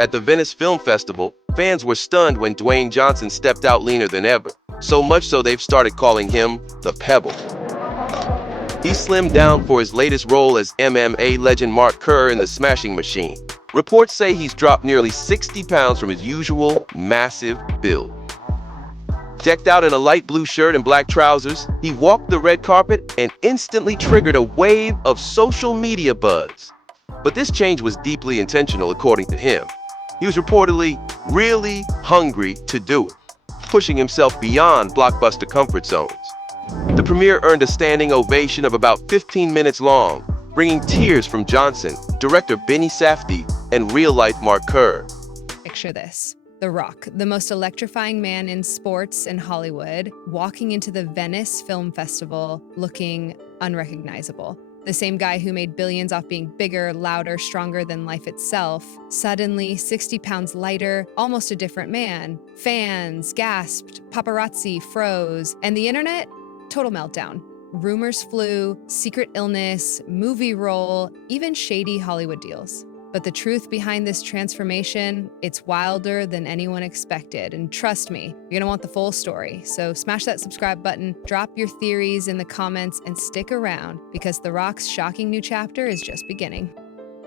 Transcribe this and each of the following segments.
At the Venice Film Festival, fans were stunned when Dwayne Johnson stepped out leaner than ever, so much so they've started calling him the Pebble. He slimmed down for his latest role as MMA legend Mark Kerr in The Smashing Machine. Reports say he's dropped nearly 60 pounds from his usual massive build. Decked out in a light blue shirt and black trousers, he walked the red carpet and instantly triggered a wave of social media buzz. But this change was deeply intentional, according to him. He was reportedly really hungry to do it, pushing himself beyond blockbuster comfort zones. The premiere earned a standing ovation of about 15 minutes long, bringing tears from Johnson, director Benny Safdie, and real-life Mark Kerr. Picture this. The Rock, the most electrifying man in sports and Hollywood, walking into the Venice Film Festival looking unrecognizable. The same guy who made billions off being bigger, louder, stronger than life itself, suddenly 60 pounds lighter, almost a different man. Fans gasped, paparazzi froze, and the internet? Total meltdown. Rumors flew, secret illness, movie role, even shady Hollywood deals. But the truth behind this transformation, it's wilder than anyone expected. And trust me, you're gonna want the full story. So smash that subscribe button, drop your theories in the comments, and stick around because The Rock's shocking new chapter is just beginning.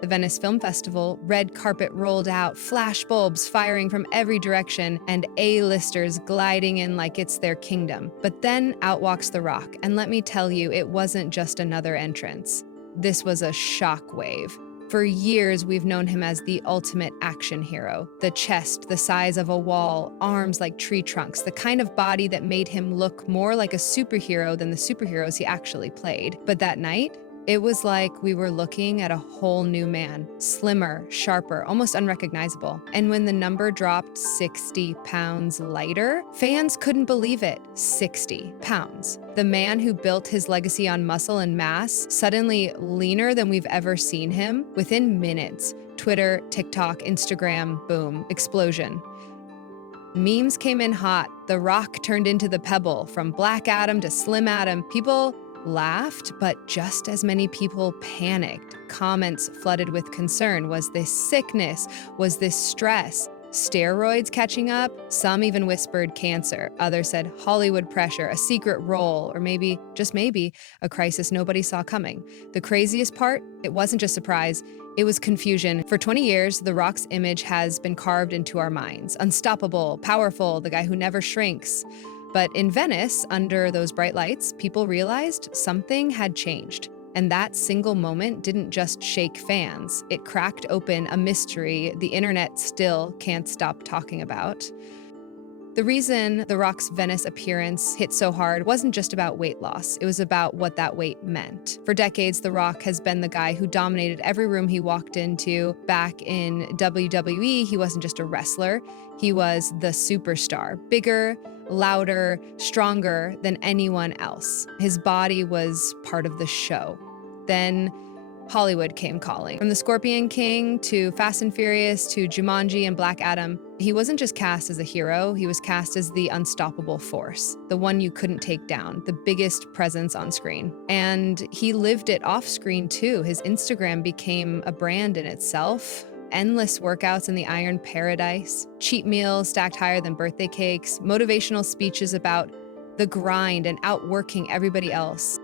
The Venice Film Festival, red carpet rolled out, flash bulbs firing from every direction, and A-listers gliding in like it's their kingdom. But then out walks The Rock, and let me tell you, it wasn't just another entrance. This was a shockwave. For years, we've known him as the ultimate action hero. The chest the size of a wall, arms like tree trunks, the kind of body that made him look more like a superhero than the superheroes he actually played. But that night, it was like we were looking at a whole new man, slimmer, sharper, almost unrecognizable. And when the number dropped 60 pounds lighter, fans couldn't believe it. 60 pounds. The man who built his legacy on muscle and mass, suddenly leaner than we've ever seen him, within minutes. Twitter, TikTok, Instagram, boom, explosion. Memes came in hot. The Rock turned into the Pebble. From Black Adam to Slim Adam, people laughed, but just as many people panicked. Comments flooded with concern. Was this sickness? Was this stress? Steroids catching up? Some even whispered cancer. Others said Hollywood pressure, a secret role, or maybe, just maybe, a crisis nobody saw coming. The craziest part? It wasn't just surprise. It was confusion. For 20 years, The Rock's image has been carved into our minds. Unstoppable, powerful, the guy who never shrinks. But in Venice, under those bright lights, people realized something had changed. And that single moment didn't just shake fans. It cracked open a mystery the internet still can't stop talking about. The reason The Rock's Venice appearance hit so hard wasn't just about weight loss. It was about what that weight meant. For decades, The Rock has been the guy who dominated every room he walked into. Back in WWE, he wasn't just a wrestler. He was the superstar. Bigger, louder, stronger than anyone else. His body was part of the show. Then Hollywood came calling. From The Scorpion King to Fast and Furious to Jumanji and Black Adam, he wasn't just cast as a hero, he was cast as the unstoppable force, the one you couldn't take down, the biggest presence on screen. And he lived it off screen too. His Instagram became a brand in itself. Endless workouts in the Iron Paradise, cheat meals stacked higher than birthday cakes, motivational speeches about the grind and outworking everybody else.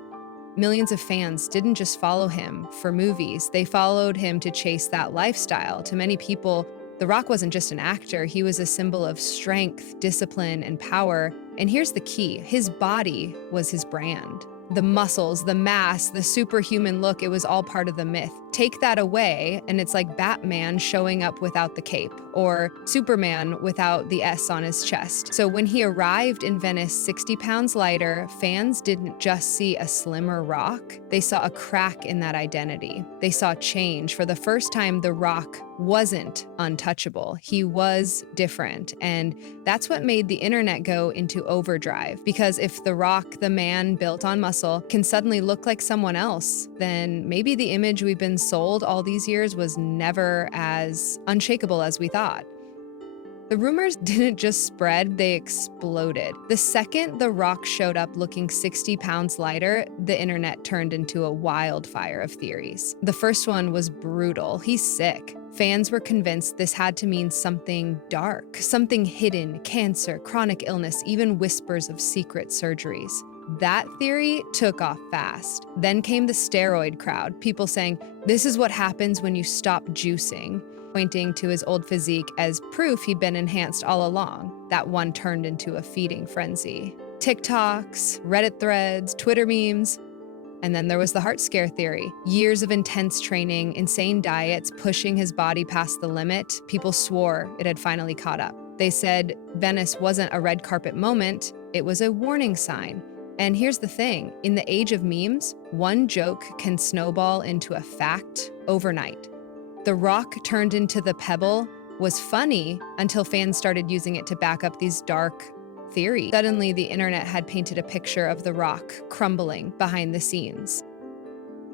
Millions of fans didn't just follow him for movies, they followed him to chase that lifestyle. To many people, The Rock wasn't just an actor, he was a symbol of strength, discipline, and power. And here's the key, his body was his brand. The muscles, the mass, the superhuman look, it was all part of the myth. Take that away, and it's like Batman showing up without the cape, or Superman without the S on his chest. So when he arrived in Venice 60 pounds lighter, fans didn't just see a slimmer Rock, they saw a crack in that identity. They saw change. For the first time, The Rock wasn't untouchable. He was different. And that's what made the internet go into overdrive. Because if The Rock, the man built on muscle, can suddenly look like someone else, then maybe the image we've been sold all these years was never as unshakable as we thought. The rumors didn't just spread, they exploded. The second The Rock showed up looking 60 pounds lighter, the internet turned into a wildfire of theories. The first one was brutal. He's sick. Fans were convinced this had to mean something dark, something hidden, cancer, chronic illness, even whispers of secret surgeries. That theory took off fast. Then came the steroid crowd, people saying, this is what happens when you stop juicing, pointing to his old physique as proof he'd been enhanced all along. That one turned into a feeding frenzy. TikToks, Reddit threads, Twitter memes. And then there was the heart scare theory. Years of intense training, insane diets, pushing his body past the limit. People swore it had finally caught up. They said Venice wasn't a red carpet moment, it was a warning sign. And here's the thing, in the age of memes, one joke can snowball into a fact overnight. The Rock turned into the Pebble was funny until fans started using it to back up these dark theories. Suddenly, the internet had painted a picture of The Rock crumbling behind the scenes.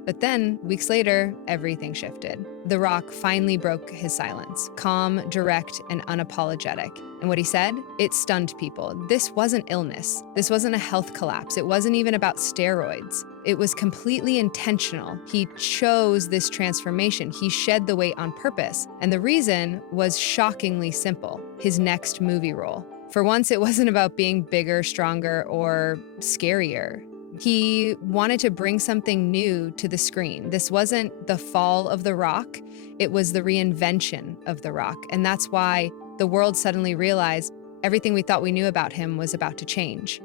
But then, weeks later, everything shifted. The Rock finally broke his silence, calm, direct, and unapologetic. And what he said? It stunned people. This wasn't illness. This wasn't a health collapse. It wasn't even about steroids. It was completely intentional. He chose this transformation. He shed the weight on purpose. And the reason was shockingly simple: his next movie role. For once, it wasn't about being bigger, stronger, or scarier. He wanted to bring something new to the screen. This wasn't the fall of The Rock, it was the reinvention of The Rock. And that's why the world suddenly realized everything we thought we knew about him was about to change.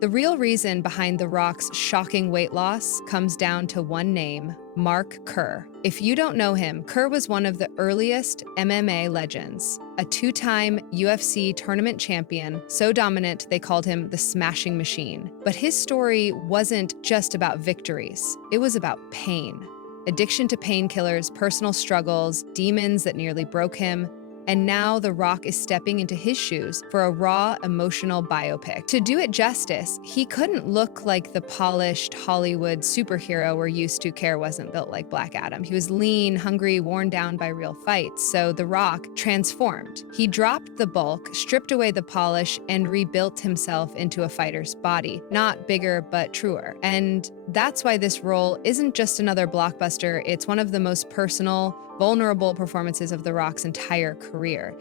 The real reason behind The Rock's shocking weight loss comes down to one name: Mark Kerr. If you don't know him, Kerr was one of the earliest MMA legends, a two-time UFC tournament champion, so dominant they called him the Smashing Machine. But his story wasn't just about victories, it was about pain. Addiction to painkillers, personal struggles, demons that nearly broke him. And now The Rock is stepping into his shoes for a raw, emotional biopic. To do it justice, he couldn't look like the polished Hollywood superhero we're used to. Kerr wasn't built like Black Adam. He was lean, hungry, worn down by real fights. So The Rock transformed. He dropped the bulk, stripped away the polish, and rebuilt himself into a fighter's body. Not bigger, but truer. And that's why this role isn't just another blockbuster. It's one of the most personal, vulnerable performances of The Rock's entire career.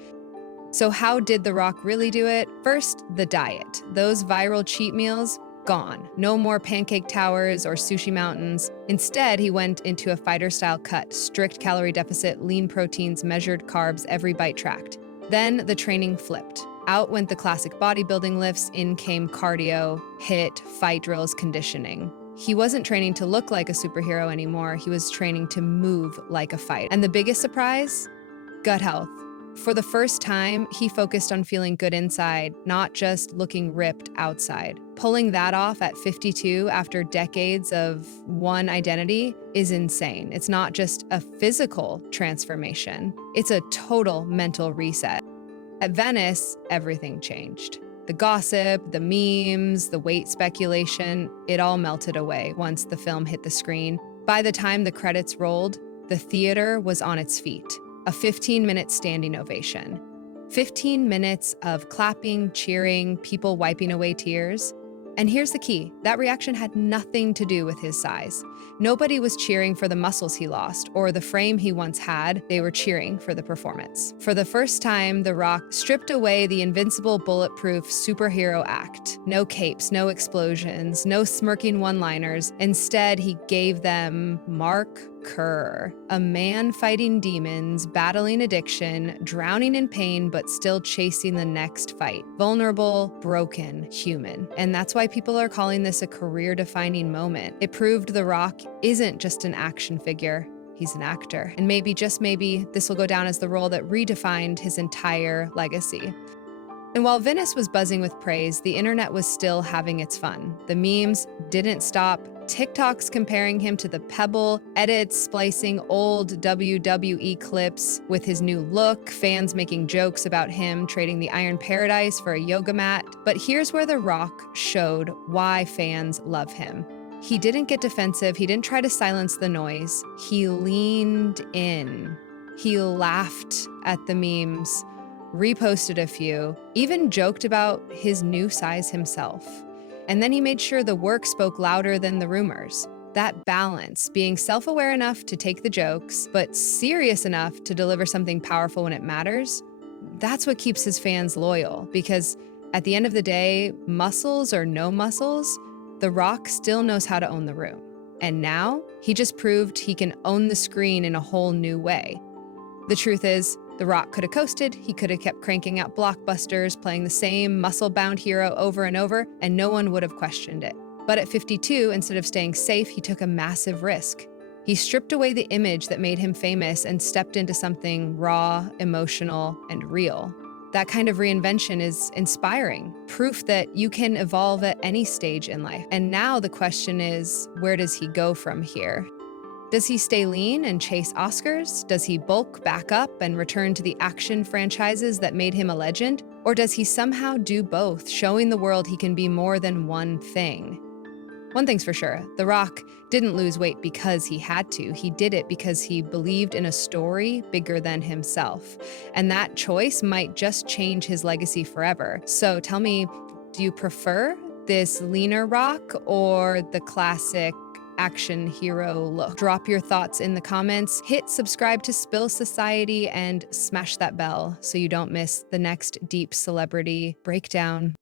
So how did The Rock really do it? First, the diet. Those viral cheat meals, gone. No more pancake towers or sushi mountains. Instead, he went into a fighter-style cut, strict calorie deficit, lean proteins, measured carbs, every bite tracked. Then the training flipped. Out went the classic bodybuilding lifts, in came cardio, HIIT, fight drills, conditioning. He wasn't training to look like a superhero anymore. He was training to move like a fighter. And the biggest surprise? Gut health. For the first time, he focused on feeling good inside, not just looking ripped outside. Pulling that off at 52 after decades of one identity is insane. It's not just a physical transformation, it's a total mental reset. At Venice, everything changed. The gossip, the memes, the weight speculation, it all melted away once the film hit the screen. By the time the credits rolled, the theater was on its feet. A 15-minute standing ovation. 15 minutes of clapping, cheering, people wiping away tears. And here's the key, that reaction had nothing to do with his size. Nobody was cheering for the muscles he lost or the frame he once had, they were cheering for the performance. For the first time, The Rock stripped away the invincible, bulletproof superhero act. No capes, no explosions, no smirking one-liners. Instead, he gave them Mark Kerr, a man fighting demons, battling addiction, drowning in pain, but still chasing the next fight. Vulnerable, broken, human. And that's why people are calling this a career-defining moment. It proved The Rock isn't just an action figure, he's an actor. And maybe, just maybe, this will go down as the role that redefined his entire legacy. And while Venice was buzzing with praise, the internet was still having its fun. The memes didn't stop. TikToks comparing him to the Pebble, edits splicing old WWE clips with his new look, fans making jokes about him trading the Iron Paradise for a yoga mat. But here's where The Rock showed why fans love him. He didn't get defensive, he didn't try to silence the noise. He leaned in. He laughed at the memes, reposted a few, even joked about his new size himself. And then he made sure the work spoke louder than the rumors. That balance, being self-aware enough to take the jokes, but serious enough to deliver something powerful when it matters, that's what keeps his fans loyal. Because at the end of the day, muscles or no muscles, The Rock still knows how to own the room. And now, he just proved he can own the screen in a whole new way. The truth is, The Rock could have coasted, he could have kept cranking out blockbusters, playing the same muscle-bound hero over and over, and no one would have questioned it. But at 52, instead of staying safe, he took a massive risk. He stripped away the image that made him famous and stepped into something raw, emotional, and real. That kind of reinvention is inspiring, proof that you can evolve at any stage in life. And now the question is, where does he go from here? Does he stay lean and chase Oscars? Does he bulk back up and return to the action franchises that made him a legend? Or does he somehow do both, showing the world he can be more than one thing? One thing's for sure, The Rock didn't lose weight because he had to. He did it because he believed in a story bigger than himself. And that choice might just change his legacy forever. So tell me, do you prefer this leaner Rock or the classic action hero look? Drop your thoughts in the comments, hit subscribe to Spill Society, and smash that bell so you don't miss the next deep celebrity breakdown.